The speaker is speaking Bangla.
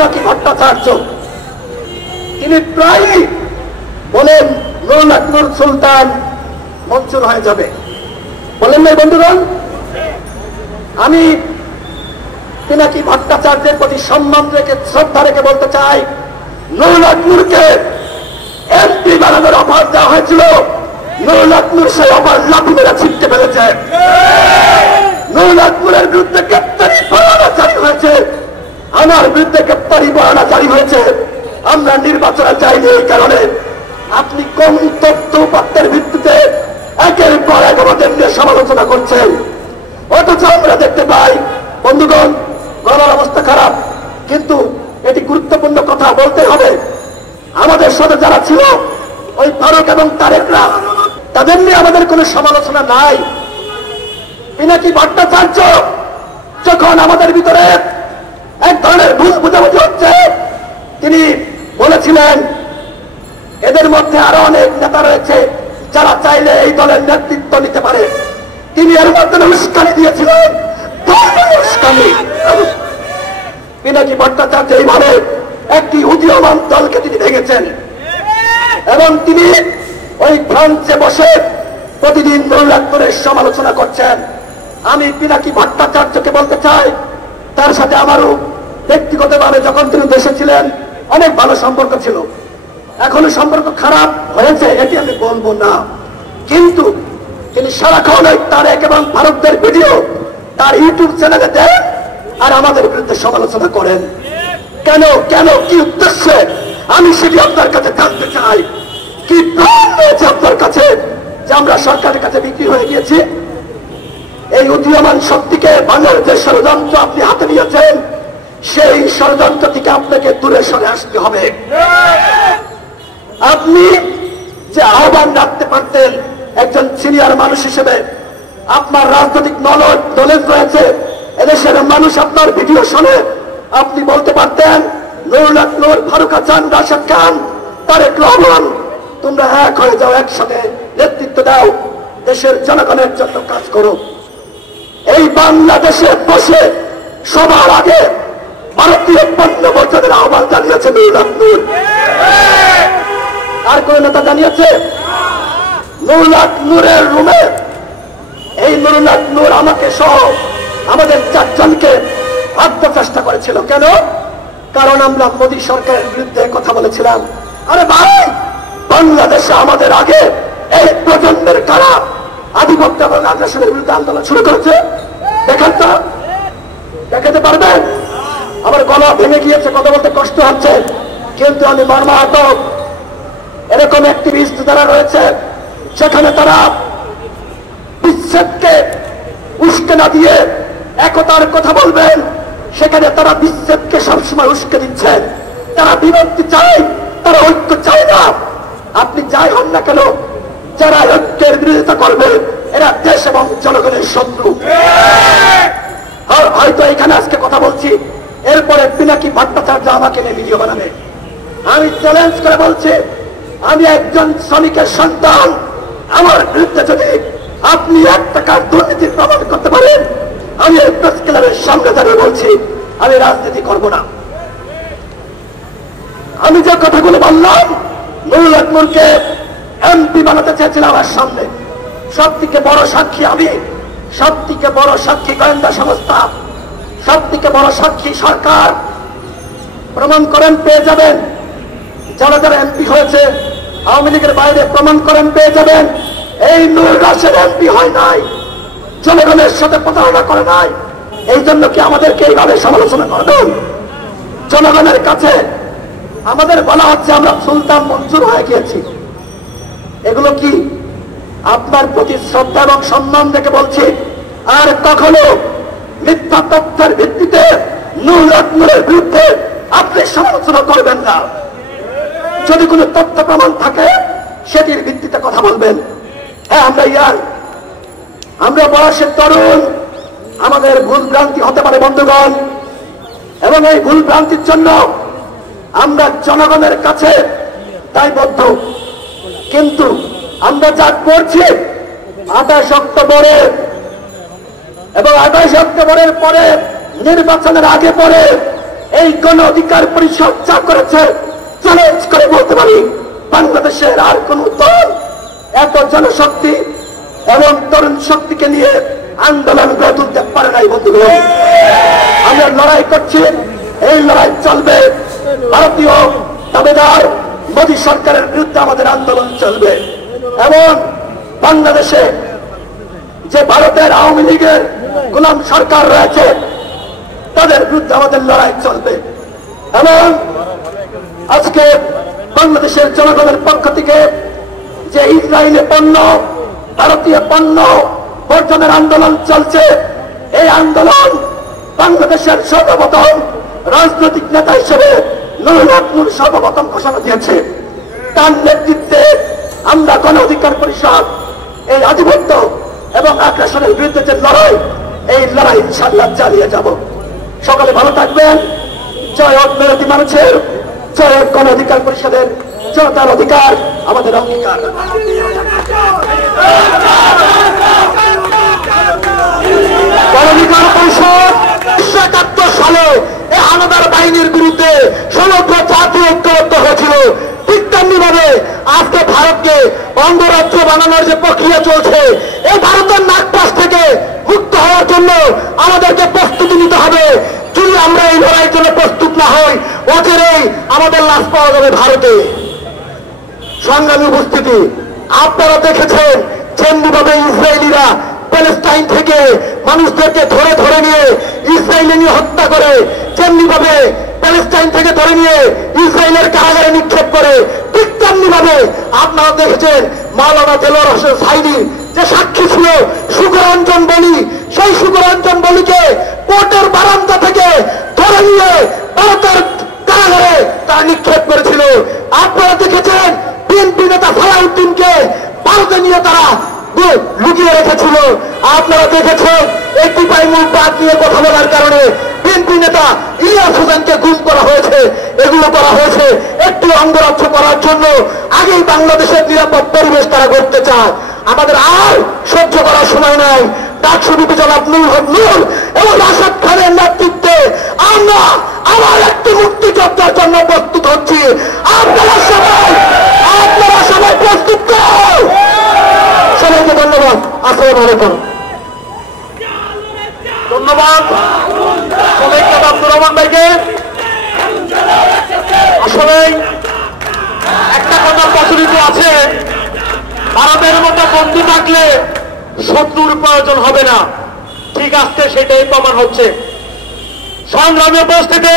পিনাকি ভট্টাচার্য তিনি প্রায় বলেন নুরুল হক নূর সুলতান মঞ্জুর হয়ে যাবে, বলেন নাই বন্ধুগণ? আমি পিনাকি ভট্টাচার্যের প্রতি সম্মান রেখে শ্রদ্ধা রেখে বলতে চাই, নুরুল হক নূরকে এমপি বানানোর অফার দেওয়া হয়েছিল, নুরুল হক নূর সেই অফার লাথি মেরে ছিটকে ফেলেছে। নুরুল হক নূরের বিরুদ্ধে গ্রেপ্তারি পরোয়ানা জারি হয়েছে, আমার বিরুদ্ধে গ্রেপ্তারি পরোয়ানা জারি হয়েছে। আমরা নির্বাচনে চাইনি এই কারণে। আপনি কোন তথ্য উপাত্তের ভিত্তিতে একের পর এক আমাদের নিয়ে সমালোচনা করছেন? অথচ আমরা দেখতে পাই বন্ধুগণ, গলার অবস্থা খারাপ, কিন্তু এটি গুরুত্বপূর্ণ কথা বলতে হবে। আমাদের সাথে যারা ছিল ওই ফারুক এবং তারেকরা, তাদের নিয়ে আমাদের কোনো সমালোচনা নাই। পিনাকি ভট্টাচার্য যখন আমাদের ভিতরে এক ধরনের ভুল বুঝাবুঝি হচ্ছে, তিনি বলেছিলেন এদের মধ্যে আরো অনেক নেতা রয়েছে যারা চাইলে এই দলের নেতৃত্ব নিতে পারে। তিনি এর মধ্যে উস্কানি দিয়েছিলেন, উস্কানি। পিনাকি ভট্টাচার্য এইভাবে একটি উদীয়মান দলকে তিনি ভেঙেছেন এবং তিনি ওই ফ্রান্সে বসে প্রতিদিন নুরুল হক নূরের সমালোচনা করছেন। আমি পিনাকি ভট্টাচার্যকে বলতে চাই, তার সাথে আমারও ব্যক্তিগতভাবে যখন তিনি দেশে ছিলেন অনেক ভালো সম্পর্ক ছিল, এখনো সম্পর্ক খারাপ হয়েছে এটি আমি বলবো না, কিন্তু তিনি সারাক্ষণ ওই তারেক এবং ফারুকদের ভিডিও তার ইউটিউব চ্যানেলে দেন আর আমাদের বিরুদ্ধে সমালোচনা করেন। কেন কেন কি উদ্দেশ্যে আমি সেটি আপনার কাছে জানতে চাই। কি প্রমাণ রয়েছে আপনার কাছে যে আমরা সরকারের কাছে বিক্রি হয়ে গিয়েছি? এই উদীয়মান শক্তিকে ভাঙার যে ষড়যন্ত্র আপনি হাতে নিয়েছেন, সেই ষড়যন্ত্র থেকে আপনাকে দূরে সরে আসতে হবে। আপনি যে আহ্বান রাখতে পারতেন একজন সিনিয়র মানুষ হিসেবে, আপনার রাজনৈতিক নলেজ রয়েছে, এদেশের মানুষ আপনার ভিডিও শুনে, আপনি বলতে পারতেন নুরুল হক নূর, ফারুক হাসান, রাশেদ খান, তারেক রহমান, তোমরা এক হয়ে যাও, একসাথে নেতৃত্ব দাও, দেশের জনগণের জন্য কাজ করো। এই বাংলাদেশে বসে সবার আগে ভারতীয় পণ্য বর্জনের আহ্বান জানিয়েছে নুরুল হক নূর। আর কোন নেতা জানিয়েছে? নুরুল হক নূরের রুমে এই নুরুল হক নূর আমাকে সহ আমাদের চারজনকে হত্যা চেষ্টা করেছিল। কেন? কারণ আমরা মোদী সরকারের বিরুদ্ধে কথা বলেছিলাম। আরে ভাই, বাংলাদেশে আমাদের আগে এই প্রজন্মের কারা আধিপত্য এবং আগ্রাসনের বিরুদ্ধে আন্দোলন শুরু করেছে? দেখেন তো, দেখাতে পারবেন? আমার গলা ভেঙে গিয়েছে, কথা বলতে কষ্ট হচ্ছে, কিন্তু আমি মর্মাহত। এরকম অ্যাক্টিভিস্ট যারা রয়েছে, সেখানে তারা বিচ্ছেদকে উস্কে না দিয়ে একতার কথা বলবেন, সেখানে তারা বিচ্ছেদকে সবসময় উস্কে দিচ্ছেন। তারা বিভক্তি চায়, তারা ঐক্য চায় না। আপনি যাই হন না কেন, যারা ঐক্যের বিরোধিতা করবে এরা দেশ এবং জনগণের শত্রু। হয়তো এখানে আজকে কথা বলছি, এরপরে পিনাকি ভট্টাচার্য আমাকে নিয়ে ভিডিও বানাবে। আমি চ্যালেঞ্জ করে বলছি, আমি একজন শ্রমিকের সন্তান, আমার বিরুদ্ধে যদি আপনি 1 টাকার দুর্নীতির প্রমাণ করতে পারেন, আমি এই প্রেস ক্লাবের সামনে দাঁড়িয়ে বলছি আমি রাজনীতি করব না। আমি যে কথাগুলো বললাম, নুরুল হক নূরকে এমপি বানাতে চেয়েছিলাম আমার সামনে, সব থেকে বড় সাক্ষী আমি, সব থেকে বড় সাক্ষী গোয়েন্দা সংস্থা, সব থেকে বড় সাক্ষী সরকার। প্রমাণ করেন, পেয়ে যাবেন। যারা যারা এমপি হয়েছে আওয়ামী লীগের বাইরে, প্রমাণ করেন, পেয়ে যাবেন। এই নূর রাশেদ এমপি হয় নাই, জনগণের সাথে প্রতারণা করে নাই। এই জন্য কি আমাদেরকে এইভাবে সমালোচনা করবেন? জনগণের কাছে আমাদের বলা হচ্ছে আমরা সুলতান মঞ্জুর হয়ে গিয়েছি। এগুলো কি? আপনার প্রতি শ্রদ্ধা এবং সম্মান দেখে বলছি, আর কখনো মিথ্যা তথ্যের ভিত্তিতে নুরুল হক নূরের বিরুদ্ধে আপনি সমালোচনা করবেন না। যদি কোনো তথ্য প্রমাণ থাকে সেটির ভিত্তিতে কথা বলবেন। হ্যাঁ, আমরা ইয়ার, আমরা বয়সের তরুণ, আমাদের ভুল ভ্রান্তি হতে পারে বন্ধুগণ, এবং এই ভুল ভ্রান্তির জন্য আমরা জনগণের কাছে দায়বদ্ধ। কিন্তু আমরা যা করছি 28 অক্টোবরে এবং 28 অক্টোবরের পরে নির্বাচনের আগে পরে এই গণ অধিকার পরিষদ যা করেছে চ্যালেঞ্জ করে বলতে পারি বাংলাদেশের আর কোন দল এত জনশক্তি এবং তরুণ শক্তিকে নিয়ে আন্দোলন গড়ে তুলতে পারে নাই। বন্ধুগণ, আমরা লড়াই করছি, এই লড়াই চলবে। ভারতীয় দাবেদার মোদী সরকারের বিরুদ্ধে আমাদের আন্দোলন চলবে এবং বাংলাদেশে যে ভারতের আওয়ামী লীগের গোলাম সরকার রয়েছে তাদের বিরুদ্ধে আমাদের লড়াই চলবে। এবং আজকে বাংলাদেশের জনগণের পক্ষ থেকে যে ইসরায়েলি পণ্য, ভারতীয় পণ্য বর্জনের আন্দোলন চলছে, এই আন্দোলন বাংলাদেশের সর্বপ্রথম রাজনৈতিক নেতা হিসেবে নুরুল হক নূর সর্বপ্রথম ঘোষণা দিয়েছে। তার নেতৃত্বে আমরা গণ অধিকার পরিষদ এই আধিপত্য এবং আগ্রাসনের বিরুদ্ধে যে লড়াই, এই লড়াই ইনশাআল্লাহ চালিয়ে যাব। সকলে ভালো থাকবেন। জয় হোক মেহনতি মানুষের, জয় হোক গণ অধিকার পরিষদের। জনতার অধিকার আমাদের অঙ্গীকার। গণ অধিকার পরিষদ 1971 সালে এই হানাদার বাহিনীর বিরুদ্ধে সমগ্র জাতি ঐক্যবদ্ধ হয়েছিল। ঠিক তেমনি ভাবে আজকে ভারতকে অঙ্গরাজ্য বানানোর যে প্রক্রিয়া চলছে, এই ভারতের নাগপাশ থেকে মুক্ত হওয়ার জন্য আমাদেরকে প্রস্তুতি নিতে হবে। যদি আমরা এই লড়াইয়ের জন্য প্রস্তুত না হই, অচিরেই আমাদের লাশ পাওয়া যাবে ভারতে। সংগ্রামী উপস্থিতি, আপনারা দেখেছেন যেমনিভাবে ইসরায়েলিরা প্যালেস্টাইন থেকে মানুষদেরকে ধরে ধরে নিয়ে ইসরায়েলে নিয়ে হত্যা করে, যেমনি ভাবে প্যালেস্টাইন থেকে ধরে নিয়ে ইসরায়েলের কারাগারে নিক্ষেপ করে, ঠিক তেমনি ভাবে আপনারা দেখেছেন মাওলানা দেলোয়ার হোসেন সাইদি যে সাক্ষী ছিল সুকরঞ্জন বলি, সেই সুকরঞ্জন বলিকে কোর্টের বারান্দা থেকে ধরে নিয়ে ভারতের কারাগারে তারা নিক্ষেপ করেছিল। আপনারা দেখেছেন বিএনপি নেতা সালাউদ্দিনকে ভারতে নিয়ে তারা লুকিয়ে রেখেছিল। আপনারা দেখেছেন একটি পাই মুখ বাদ নিয়ে কথা বলার কারণে বিএনপি নেতা ইলিয়াস হোসেনকে গুম করা হয়েছে। এগুলো করা হয়েছে একটি অঙ্গরাজ্য করার জন্য। আগেই বাংলাদেশের নিরাপদ পরিবেশ তারা করতে চায়। আমাদের আর সহ্য করার সময় নাই। ডাকসু বিপি জনাব নুরুল হক নূর এবং রাশেদ খানের নেতৃত্বে আমরা আবার একটি মুক্তিযোদ্ধার জন্য প্রস্তুত হচ্ছি। আপনারা সবাই প্রস্তুত করুন। সবাইকে ধন্যবাদ। আসসালামু আলাইকুম। ধন্যবাদ শ্রমিক নেতা আব্দুর রহমান ভাইকে। আসলে একটা কথা প্রচলিত আছে, ভারতের মতো বন্ধু থাকলে শত্রুর প্রয়োজন হবে না। ঠিক আজকে সেটাই প্রমাণ হচ্ছে। সংগ্রামী উপস্থিতি,